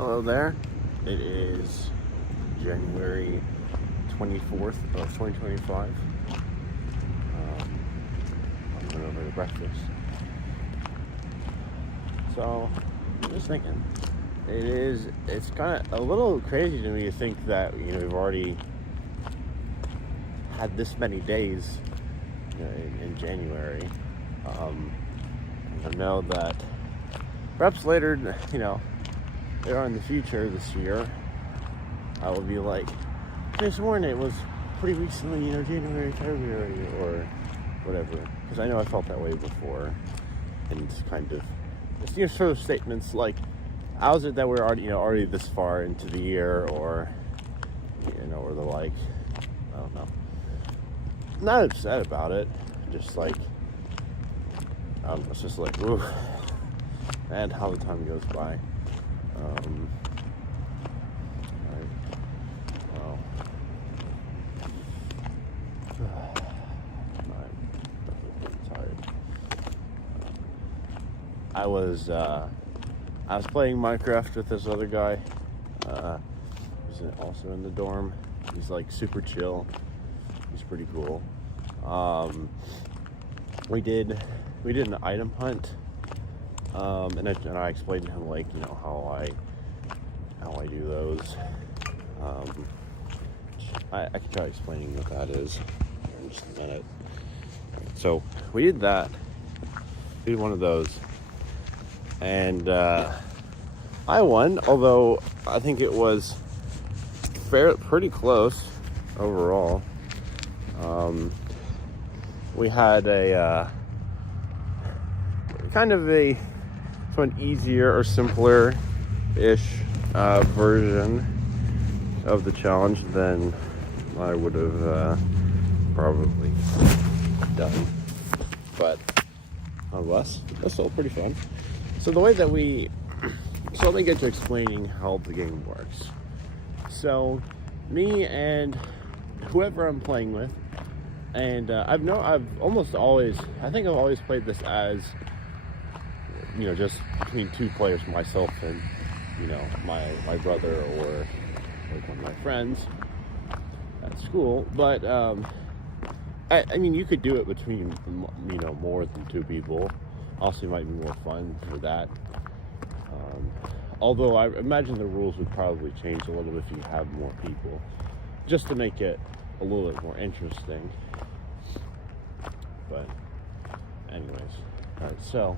Hello there. It is January 24th of 2025. I went over to breakfast. So, I'm just thinking, it's kind of a little crazy to me to think that, we've already had this many days, in January. I know that perhaps later, later in the future this year, I will be like, this morning it was pretty recently, January, February, or whatever. Because I know I felt that way before. And it's kind of, it's, sort of statements like, how is it that we're already this far into the year, or, or the like, I don't know. I'm not upset about it, just like, it's just like, ooh, and how the time goes by. Well, I'm definitely tired. I was playing Minecraft with this other guy. He's also in the dorm. He's like super chill. He's pretty cool. We did an item hunt. And I explained to him, like, how I do those. I can try explaining what that is in just a minute. So we did that. We did one of those, and I won. Although I think it was pretty close overall. We had a kind of an easier or simpler-ish version of the challenge than I would have probably done, but nonetheless, that's still pretty fun. So the way that so let me get to explaining how the game works. So me and whoever I'm playing with, and I've always played this as, just between two players, myself and, my brother, or like one of my friends at school. But, I mean, you could do it between, more than two people. Also, it might be more fun for that. Although I imagine the rules would probably change a little bit if you have more people, just to make it a little bit more interesting. But anyways, all right, so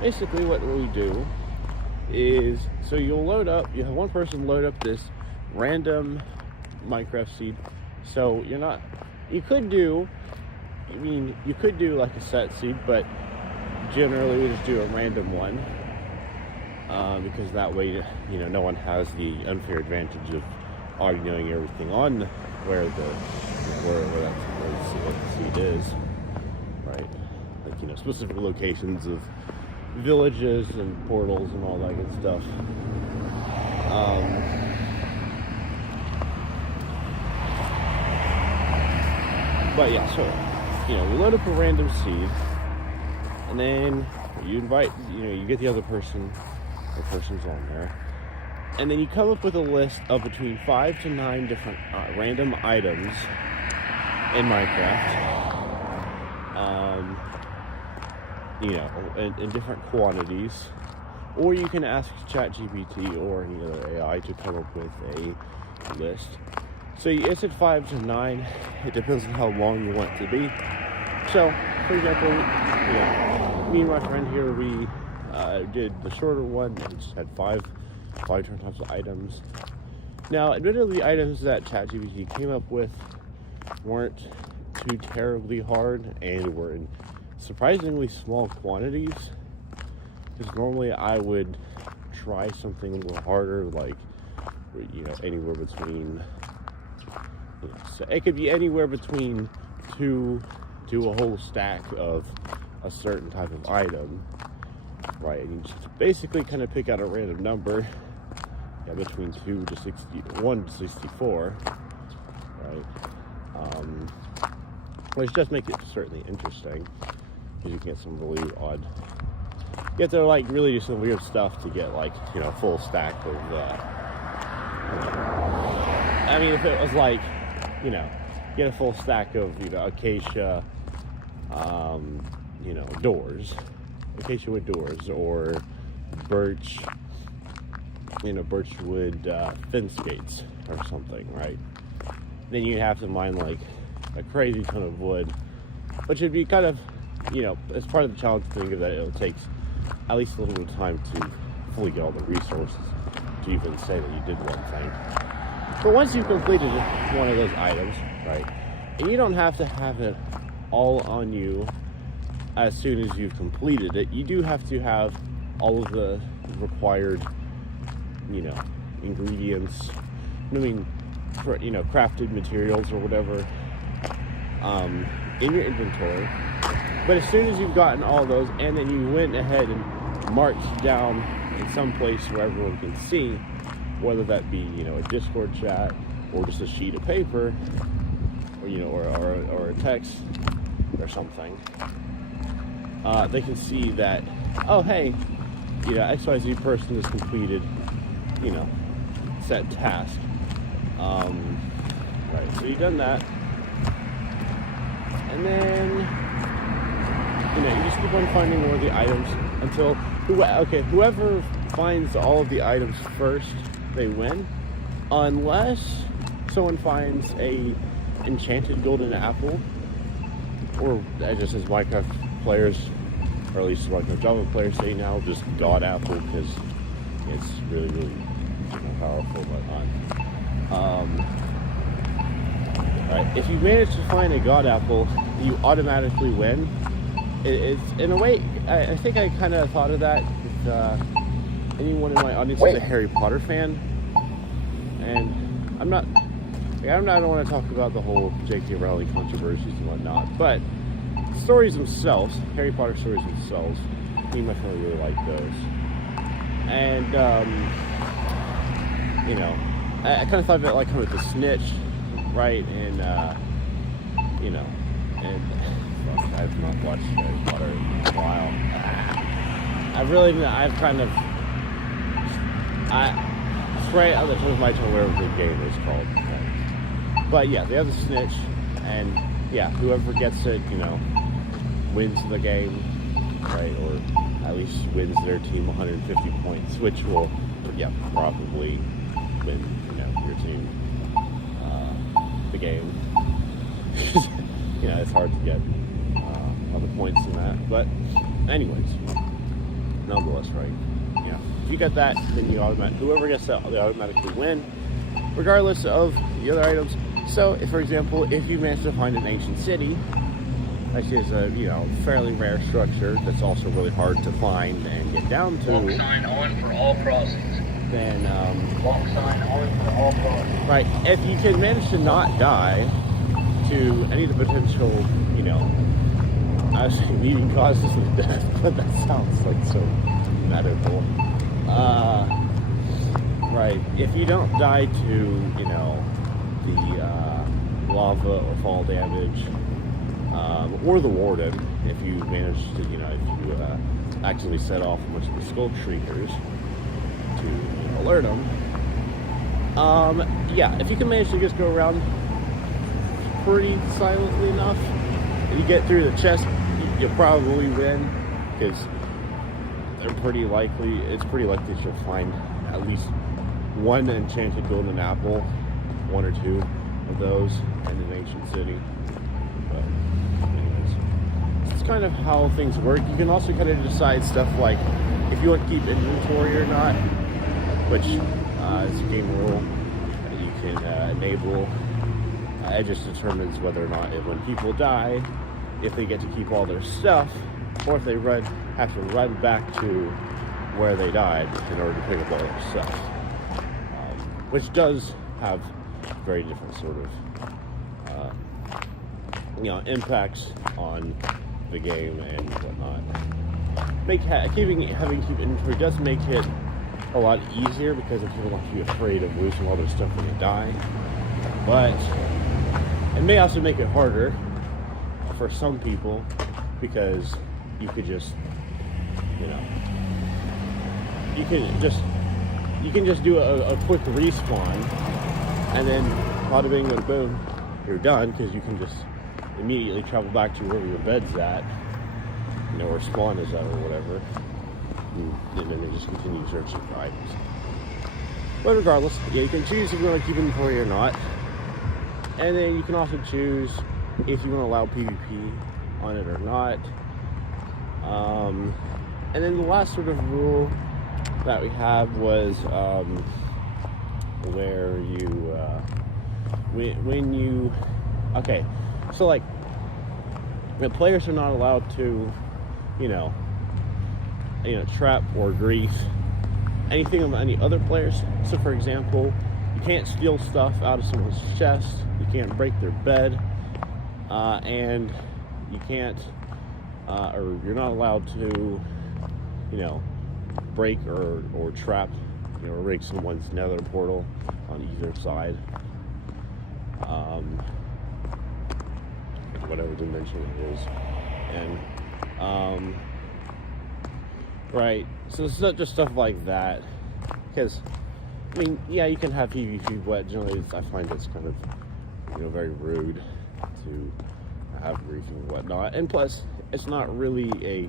basically what we do is, so you have one person load up this random Minecraft seed. So you could do like a set seed, but generally we just do a random one, because that way, no one has the unfair advantage of already knowing everything on where the seed is, right? Like, specific locations of villages and portals and all that good stuff. But yeah, so we load up a random seed, and then you invite, you get the other person, the person's on there, and then you come up with a list of between 5 to 9 different random items in Minecraft, in different quantities. Or you can ask ChatGPT or any other AI to come up with a list. So it's at 5 to 9. It depends on how long you want it to be. So, for example, me and my friend here, we did the shorter one, which had five different types of items. Now, admittedly, the items that ChatGPT came up with weren't too terribly hard and were in surprisingly small quantities. Because normally I would try something a little harder, like, anywhere between, so it could be anywhere between 2 to a whole stack of a certain type of item, right? And you just basically kind of pick out a random number, between 2 to 61 to 64, right? Which just makes it certainly interesting, because you can get some really odd You have to like really do some weird stuff to get like, you know, full stack of I mean, if it was like, you know, get a full stack of, you know, acacia, you know, doors, acacia wood doors, or birch, you know, birchwood fence gates or something, right? Then you'd have to mine like a crazy ton of wood, which would be kind of, you know, as part of the challenge, think of that it takes at least a little bit of time to fully get all the resources to even say that you did one thing. But once you've completed one of those items, right, and you don't have to have it all on you as soon as you've completed it, you do have to have all of the required, you know, ingredients, I mean, you know, crafted materials or whatever, in your inventory. But as soon as you've gotten all those, and then you went ahead and marked down in some place where everyone can see, whether that be, you know, a Discord chat or just a sheet of paper, or, you know, or a text or something, they can see that, oh, hey, you know, XYZ person has completed, you know, set task. Right, so you've done that, and then, you know, you just keep on finding more of the items until, whoever finds all of the items first, they win, unless someone finds a enchanted golden apple, or just as Minecraft players, or at least Minecraft Java players say now, just God apple, because it's really, really, you know, powerful, but right, if you manage to find a God apple, you automatically win. It's in a way, I think I kind of thought of that with anyone in my audience is a Harry Potter fan, and I don't want to talk about the whole J.K. Rowling controversies and whatnot, but stories themselves, Harry Potter stories themselves, me and my family really like those, and you know, I kind of thought of it like kind of the snitch, right? And you know, and I've not watched Harry Potter in a while. Right on the tip of my tongue whatever the game is called. Right? But yeah, they have the snitch, and yeah, whoever gets it, you know, wins the game, right? Or at least wins their team 150 points, which will, yeah, probably win, you know, your team the game. You know, it's hard to get other points in that, but anyways, nonetheless, right? Yeah, if you get that, then whoever gets that, they automatically win, regardless of the other items. So, for example, if you manage to find an ancient city, which is a, you know, fairly rare structure that's also really hard to find and get down to. Walk sign on for all crossings. Then, walk sign on for all crossings. Right, if you can manage to not die to any of the potential, you know, I was saying leading causes of death, but that sounds like so medical. Right, if you don't die to, you know, the lava or fall damage, or the warden, if you manage to, you know, if you accidentally set off a bunch of the skull shriekers to, you know, alert them. Yeah, if you can manage to just go around pretty silently enough, and you get through the chest, you'll probably win, because it's pretty likely that you'll find at least one enchanted golden apple, one or two of those in an ancient city. But anyways, it's kind of how things work. You can also kind of decide stuff like if you want to keep inventory or not, which is a game rule that you can enable. It just determines whether or not when people die, if they get to keep all their stuff, or if they have to run back to where they died in order to pick up all their stuff, which does have very different sort of you know, impacts on the game and whatnot. Having to keep inventory does make it a lot easier because people don't have to be afraid of losing all their stuff when they die, but it may also make it harder for some people because you could just, you know, you can just do a quick respawn, and then bada bing, bada boom, you're done, because you can just immediately travel back to wherever your bed's at, you know, or spawn is at, or whatever, and then they just continue searching for items. But regardless, yeah, you can choose if you want to keep inventory or not, and then you can also choose if you want to allow PvP on it or not. And then the last sort of rule that we have was where you when you so like the players are not allowed to you know trap or grief anything of any other players. So for example, you can't steal stuff out of someone's chest, you can't break their bed, and you can't or you're not allowed to break or trap or rig someone's nether portal on either side, whatever dimension it is. And right, so it's not just stuff like that, because I mean, yeah, you can have PvP, but generally I find it's kind of very rude to have griefing and whatnot, and plus it's not really a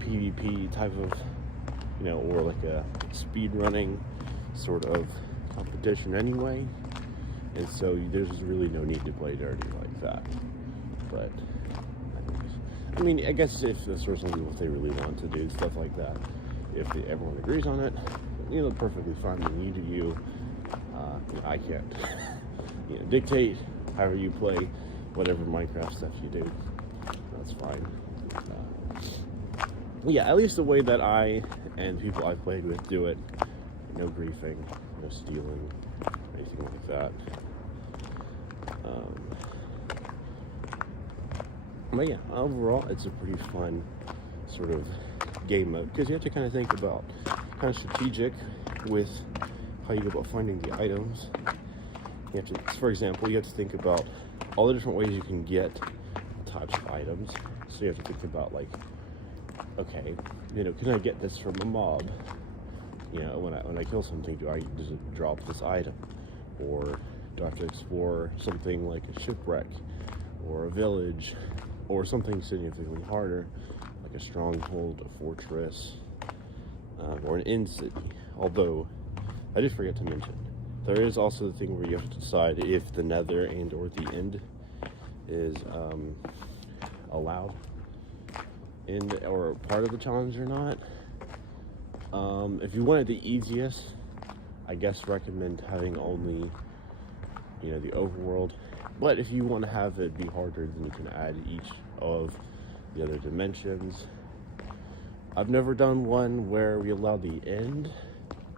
PvP type of or like a speed running sort of competition anyway, and so there's really no need to play dirty like that. But I mean, I guess if this were something if they really want to do stuff like that, if everyone agrees on it, perfectly fine. You do you. I can't dictate however you play whatever Minecraft stuff you do. That's fine. Yeah, at least the way that I and people I've played with do it. No griefing, no stealing, anything like that. But yeah, overall, it's a pretty fun sort of game mode, because you have to kind of think about, kind of strategic with how you go about finding the items. You have to, for example, you have to think about all the different ways you can get types of items. So you have to think about, like, okay, can I get this from a mob? When I kill something, does it drop this item? Or do I have to explore something like a shipwreck or a village or something significantly harder, like a stronghold, a fortress, or an inn city? Although, I did forget to mention, there is also the thing where you have to decide if the nether and or the end is allowed in or part of the challenge or not. If you wanted the easiest, I guess recommend having only the overworld, but if you want to have it be harder, then you can add each of the other dimensions. I've never done one where we allow the end,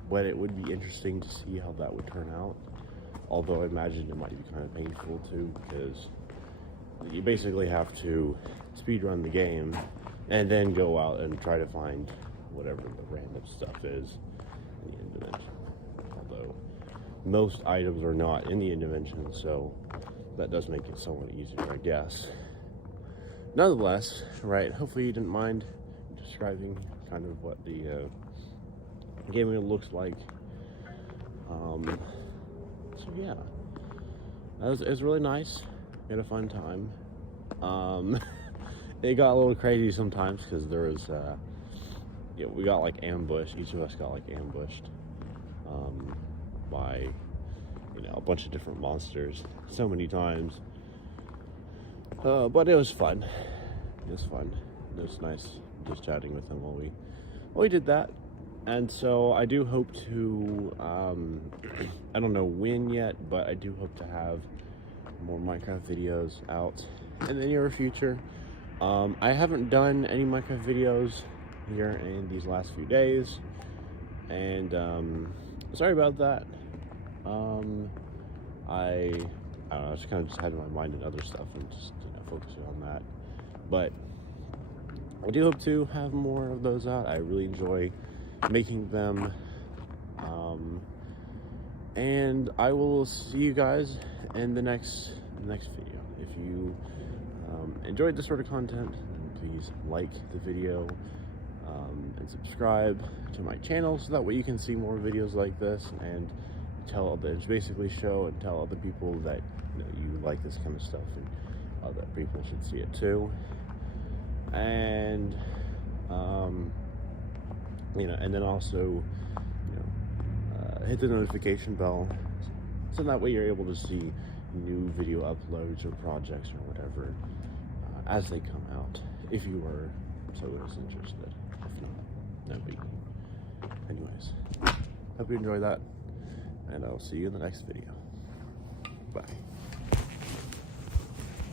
but it would be interesting to see how that would turn out, although I imagine it might be kind of painful too, because you basically have to speedrun the game and then go out and try to find whatever the random stuff is in the end dimension. Although most items are not in the end dimension, so that does make it somewhat easier, I guess. Nonetheless, right, hopefully you didn't mind describing kind of what the gaming looks like. So yeah, it was really nice. We had a fun time. It got a little crazy sometimes because there was we got like ambushed. Each of us got like ambushed by a bunch of different monsters so many times. But it was fun. It was nice just chatting with them while we did that. And so I do hope to I don't know when yet, but I do hope to have more Minecraft videos out in the near future. I haven't done any Minecraft videos here in these last few days, and sorry about that. I don't know, I just kind of had my mind in other stuff and just focusing on that. But I do hope to have more of those out. I really enjoy making them, and I will see you guys in the next video. If you enjoyed this sort of content, please like the video, and subscribe to my channel so that way you can see more videos like this, and basically show and tell other people that you like this kind of stuff, and other people should see it too. And and then also hit the notification bell so that way you're able to see new video uploads or projects or whatever as they come out, if you were so interested. If not, no biggie. Anyways, hope you enjoy that, and I'll see you in the next video. Bye.